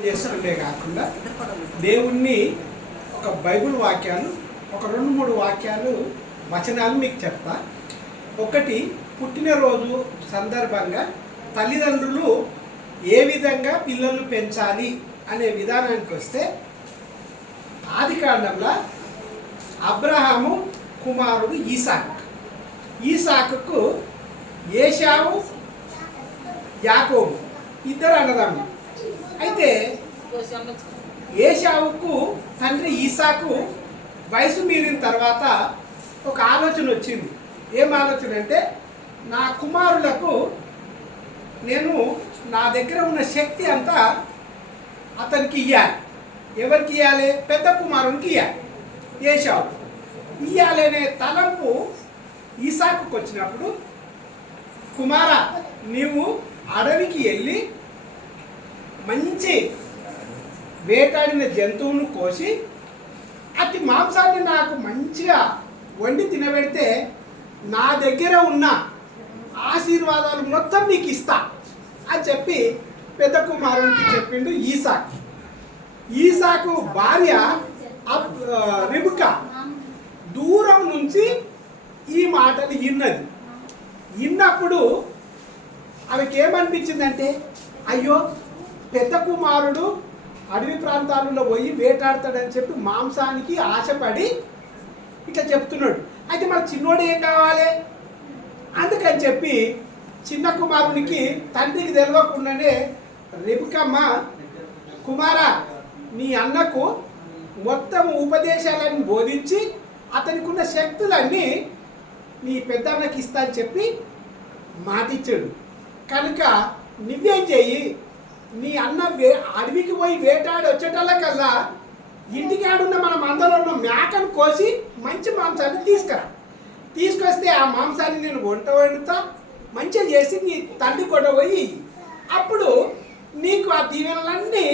చేసుకునే కాకుండా దేవుణ్ణి ఒక బైబిల్ వాక్యాలు ఒక 2-3 వాక్యాలు వచనాలు మీకు చెప్తా. ఒకటి, పుట్టినరోజు సందర్భంగా తల్లిదండ్రులు ఏ విధంగా పిల్లలు పెంచాలి అనే విధానానికి వస్తే, ఆదికాండంలో అబ్రహాము కుమారుడు ఈసాకుకు ఏశావు యాకోబు ఇద్దరు అన్నదమ్ములు. అయితే ఏశావుకు తండ్రి ఈసాకు వయసు మీరిన తర్వాత ఒక ఆలోచన వచ్చింది. ఏం ఆలోచన అంటే, నా కుమారులకు నేను నా దగ్గర ఉన్న శక్తి అంతా అతనికి ఇవ్వాలి. ఎవరికి ఇవ్వాలి? పెద్ద కుమారునికి ఇవ్వాలి, ఏశావు ఇవ్వాలి అనే తలంపు ఈసాకుకు వచ్చినప్పుడు, కుమారా నీవు అడవికి వెళ్ళి మంచి వేటాడిన జంతువును కోసి అతి మాంసాన్ని నాకు మంచిగా వండి తినబెడితే నా దగ్గర ఉన్న ఆశీర్వాదాలు మొత్తం నీకు ఇస్తా అని చెప్పి పెద్ద కుమారునికి చెప్పిండు ఈసాకు భార్య రిబకా దూరం నుంచి ఈ మాటలు విన్నప్పుడు ఆమెకి ఏమనిపించిందంటే, అయ్యో పెద్ద కుమారుడు అడవి ప్రాంతాలలో పోయి వేటాడతాడని చెప్పి మాంసానికి ఆశపడి ఇట్లా చెప్తున్నాడు. అయితే మన చిన్నోడు ఏం కావాలి? అందుకని చెప్పి చిన్న కుమారునికి తండ్రికి తెలియకుండానే రిబకమ్మ, కుమారా నీ అన్నకు మొత్తం ఉపదేశాలను బోధించి అతనికి ఉన్న శక్తులన్నీ నీ పెద్దన్నకి ఇస్తా అని చెప్పి మాటిచ్చాడు. కనుక నువ్వేం చెయ్యి, నీ అన్న అడవికి పోయి వేటాడి వచ్చేటల్లకల్లా ఇంటికి ఆడున్న మనం అందరూ ఉన్న మేకను కోసి మంచి మాంసాన్ని తీసుకొస్తే ఆ మాంసాన్ని నేను వండుతా మంచిగా చేసి నీ తండ్రి కొట్ట పోయి అప్పుడు నీకు ఆ దీవెనలన్నీ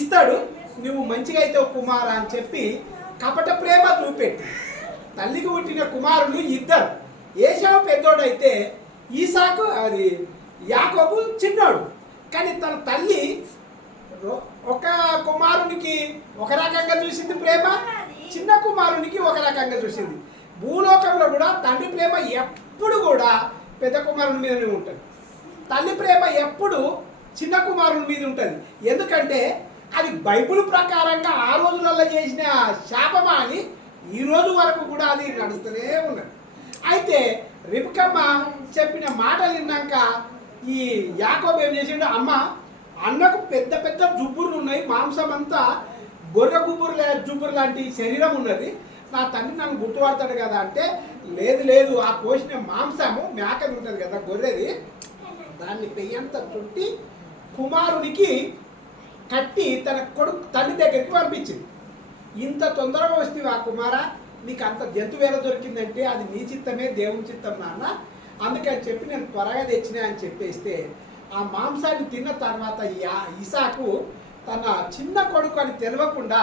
ఇస్తాడు, నువ్వు మంచిగా అయితే కుమారా అని చెప్పి కపట ప్రేమ చూపెట్టి తల్లికి పుట్టిన కుమారులు ఇద్దరు. ఏశావు పెద్దోడైతే ఈసాకు యాకోబు చిన్నోడు. కానీ తన తల్లి ఒక కుమారునికి ఒక రకంగా చూసింది ప్రేమ, చిన్న కుమారునికి ఒక రకంగా చూసింది. భూలోకంలో కూడా తండ్రి ప్రేమ ఎప్పుడు కూడా పెద్ద కుమారుని మీదనే ఉంటుంది, తల్లి ప్రేమ ఎప్పుడు చిన్న కుమారుని మీద ఉంటుంది. ఎందుకంటే అది బైబిల్ ప్రకారంగా ఆ రోజులలో చేసిన శాపమా అని ఈ రోజు వరకు కూడా అది నడుస్తూనే ఉన్నది. అయితే రిబకమ్మ చెప్పిన మాటలు విన్నాక ఈ యాకోబు ఏం చేసిండు, అమ్మ అన్నకు పెద్ద పెద్ద జుబ్బుర్లు ఉన్నాయి, మాంసం అంతా గొర్రె జుబ్బురు లాంటి శరీరం ఉన్నది, నా తండ్రి నన్ను గుర్తుపడతాడు కదా అంటే, లేదు ఆ కోసిన మాంసము మేకది ఉంటుంది కదా గొర్రెది, దాన్ని పెయ్యంతా చుట్టి కుమారునికి కట్టి తన కొడుకు తండ్రి దగ్గరికి పంపించింది. ఇంత తొందరగా వస్తే ఆ కుమార నీకు అంత జంతువేల దొరికిందంటే అది నీ చిత్తమే, దేవుని చిత్తం నాన్న, అందుకని చెప్పి నేను త్వరగా తెచ్చినా అని చెప్పేస్తే ఆ మాంసాన్ని తిన్న తర్వాత ఇసాకు తన చిన్న కొడుకు అని తెలియకుండా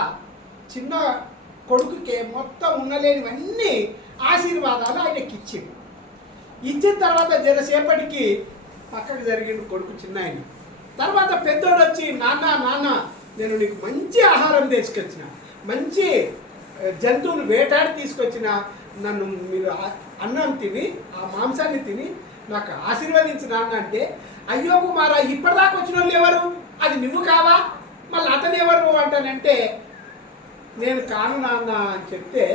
చిన్న కొడుకుకే మొత్తం ఉండలేనివన్నీ ఆశీర్వాదాలు ఆయనకి ఇచ్చిన తర్వాత జరసేపటికి పక్కకు జరిగిండు కొడుకు చిన్న ఆయన. తర్వాత పెద్దోడు వచ్చి, నాన్న నేను నీకు మంచి ఆహారం తీసుకొచ్చిన, మంచి జంతువులు వేటాడి తీసుకొచ్చిన, నన్ను మీరు అన్నం తిని ఆ మాంసాన్ని తిని నాకు ఆశీర్వదించు నాన్న అంటే, అయ్యో కుమారా ఇప్పటిదాకా వచ్చిన వాళ్ళు ఎవరు? అది నువ్వు కావా? మళ్ళీ అతను ఎవరు అంటానంటే, నేను కాను నాన్న అని చెప్తే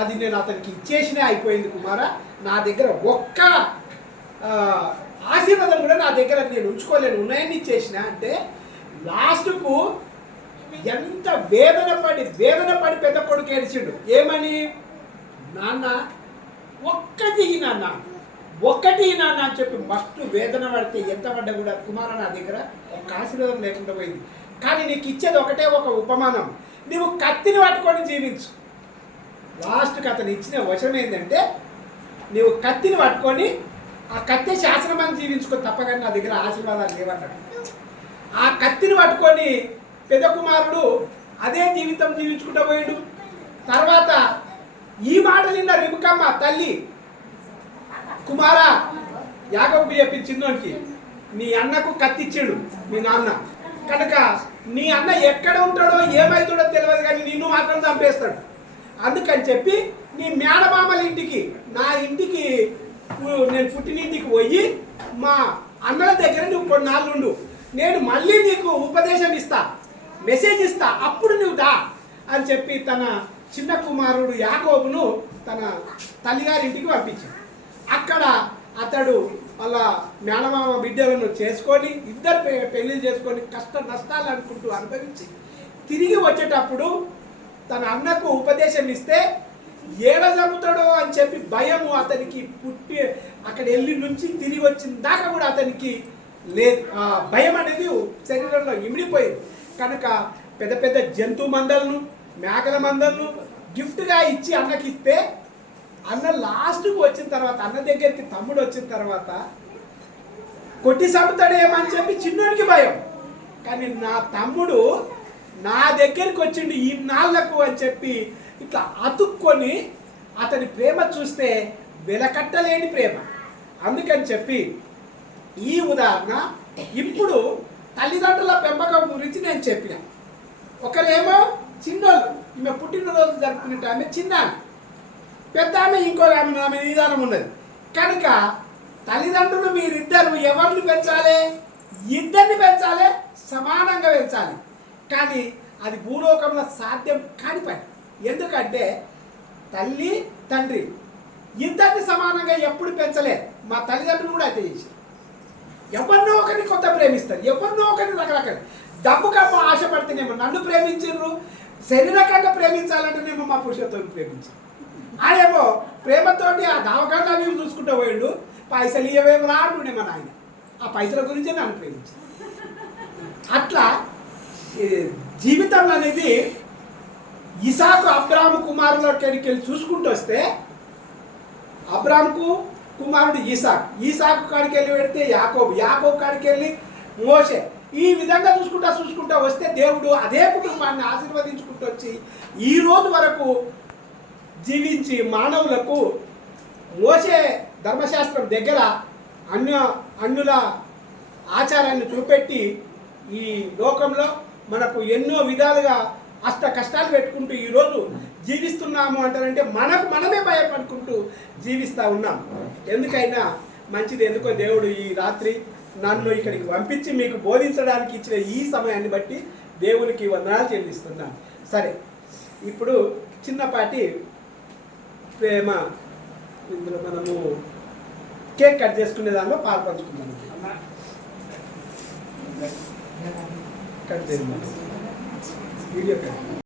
అది నేను అతనికి ఇచ్చేసినే అయిపోయింది కుమారా, నా దగ్గర ఒక్క ఆశీర్వాదం కూడా నా దగ్గర నేను ఉంచుకోలేను, ఉన్నాయని ఇచ్చేసిన అంటే లాస్ట్కు ఎంత వేదన పడి పెద్ద కొడుకు ఏడిచిండు. ఏమని? నాన్న ఒక్కటి నాన్న అని చెప్పి మస్తు వేదన పడితే ఎంత పడ్డా కూడా కుమార నా దగ్గర ఒక ఆశీర్వాదం లేకుండా పోయింది. కానీ నీకు ఇచ్చేది ఒకటే ఒక ఉపమానం, నువ్వు కత్తిని పట్టుకొని జీవించు. లాస్ట్కి అతను ఇచ్చిన వచనం ఏంటంటే, నువ్వు కత్తిని పట్టుకొని ఆ కత్తి శాసనమని జీవించుకో, తప్పగానే నా దగ్గర ఆశీర్వాదాలు లేవన్నాడు. ఆ కత్తిని పట్టుకొని పెద్ద కుమారుడు అదే జీవితం జీవించుకుంటూ పోయాడు. తర్వాత ఈ మాటలు విన్న రిబకమ్మ తల్లి, కుమారా యాకోబు చెప్పింది చిన్నోనికి, నీ అన్నకు కత్తిచ్చాడు మీ నాన్న, కనుక నీ అన్న ఎక్కడ ఉంటాడో ఏమవుతాడో తెలియదు, కానీ నిన్ను మాత్రం చంపేస్తాడు. అందుకని చెప్పి నీ మేనమామల ఇంటికి, నా ఇంటికి, నేను పుట్టినింటికి పోయి మా అన్నల దగ్గర నువ్వు కొన్నాళ్ళు ఉండు, నేను మళ్ళీ నీకు ఉపదేశం ఇస్తా, మెసేజ్ ఇస్తా, అప్పుడు నువ్వు దా అని చెప్పి తన చిన్న కుమారుడు యాకోబును తన తల్లిగారింటికి పంపించాడు. అక్కడ అతడు వాళ్ళ మేనమామ బిడ్డలను చేసుకొని ఇద్దరు పెళ్లిళ్ళు చేసుకొని కష్ట నష్టాలు అనుకుంటూ అనుభవించి తిరిగి వచ్చేటప్పుడు తన అన్నకు ఉపదేశం ఇస్తే ఏడ చంపుతాడో అని చెప్పి భయము అతనికి పుట్టి అక్కడ వెళ్ళి నుంచి తిరిగి వచ్చిన దాకా కూడా అతనికి లేదు. భయం అనేది శరీరంలో ఇమిడిపోయింది. కనుక పెద్ద పెద్ద జంతు మందలను, మేకల మందలను గిఫ్ట్గా ఇచ్చి అన్నకి ఇస్తే, అన్న లాస్ట్కి వచ్చిన తర్వాత, అన్న దగ్గరికి తమ్ముడు వచ్చిన తర్వాత కొట్టి చంపుతాడేమని చెప్పి చిన్నోడికి భయం. కానీ నా తమ్ముడు నా దగ్గరికి వచ్చిండు ఈ నాళ్లకు అని చెప్పి ఇట్లా అతుక్కొని అతని ప్రేమ చూస్తే వెలకట్టలేని ప్రేమ. అందుకని చెప్పి ఈ ఉదాహరణ ఇప్పుడు తల్లిదండ్రుల పెంపకం గురించి నేను చెప్పిన. ఒకరేమో చిన్నోళ్ళు, ఈమె పుట్టినరోజు జరుపుకునే ఆమె చిన్న ఆమె, పెద్ద ఆమె ఇంకో ఆమె నిదానం ఉన్నది. కనుక తల్లిదండ్రులు మీరిద్దరు ఎవరిని పెంచాలి? ఇద్దరిని పెంచాలి, సమానంగా పెంచాలి. కానీ అది భూలోకంలో సాధ్యం కాని పని. ఎందుకంటే తల్లి తండ్రి ఇద్దరిని సమానంగా ఎప్పుడు పెంచలేదు. మా తల్లిదండ్రులు కూడా అయితే చేసి ఎవరినో ఒకరిని కొత్త ప్రేమిస్తారు, ఎవరినో ఒకరిని రకరకాల డబ్బుకమ్మ ఆశపడితేనేమో నన్ను ప్రేమించారు, శరీరకంగా ప్రేమించాలంటేనేమో మా పురుషత్వం ప్రేమించారు. ఆయనేమో ప్రేమతోటి ఆ దావకాండ అవి చూసుకుంటూ పోయిండు, పైసలు ఇవ్వేమో రాడుండే మా నాయన, ఆ పైసల గురించే నన్ను ప్రేమించారు. అట్లా జీవితం అనేది ఇసాకు అబ్రాము కుమారులకి వెళ్ళి చూసుకుంటూ వస్తే, అబ్రాముకు కుమారుడు ఈసాకు కాడికి వెళ్ళి పెడితే యాకోబు కాడికి వెళ్ళి మోషే. ఈ విధంగా చూసుకుంటా వస్తే దేవుడు అదే కుటుంబాన్ని ఆశీర్వదించుకుంటూ వచ్చి ఈ రోజు వరకు జీవించి మానవులకు మోషే ధర్మశాస్త్రం దగ్గర అన్యుల ఆచారాన్ని చూపెట్టి ఈ లోకంలో మనకు ఎన్నో విధాలుగా అష్ట కష్టాలు పెట్టుకుంటూ ఈరోజు జీవిస్తున్నాము అంటారంటే మనమే భయపడుకుంటూ జీవిస్తూ ఉన్నాం. ఎందుకైనా మంచిది. ఎందుకో దేవుడు ఈ రాత్రి నన్ను ఇక్కడికి పంపించి మీకు బోధించడానికి ఇచ్చిన ఈ సమయాన్ని బట్టి దేవునికి వందనాలు చెల్లిస్తున్నాను. సరే, ఇప్పుడు చిన్నపాటి ప్రేమ ఇందులో మనము కేక్ కట్ చేసుకునే దానిలో పాలు పంచుకుందాం. కట్ చేద్దాం వీడియో కట్.